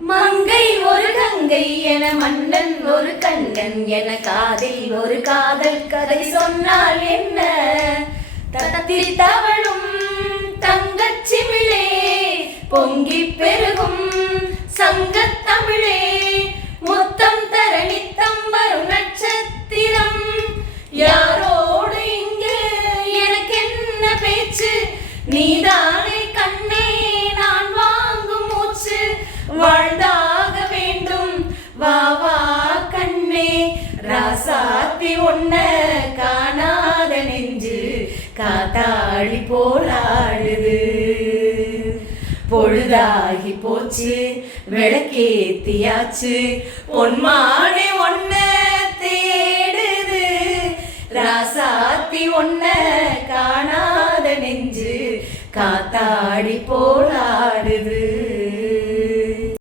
மங்கை ஒரு கங்கை என மன்னன் ஒரு கண்ணன் என காதில் ஒரு காதல் கதை சொன்னால் என்ன? தத்தில் தவழும் தங்கச்சிமிழே பொங்கி பெருகும் வாழ்ந்தாக வேண்டும். வா வா கண்ணே. ராசாத்தி ஒன்ன காணாத நெஞ்சு காத்தாடி போலாடுது பொழுதாகி போச்சு விளக்கேத்தியாச்சு. பொன்மானே ஒன்ன தேடுது. ராசாத்தி ஒன்ன காணாத நெஞ்சு காத்தாடி போலாடுது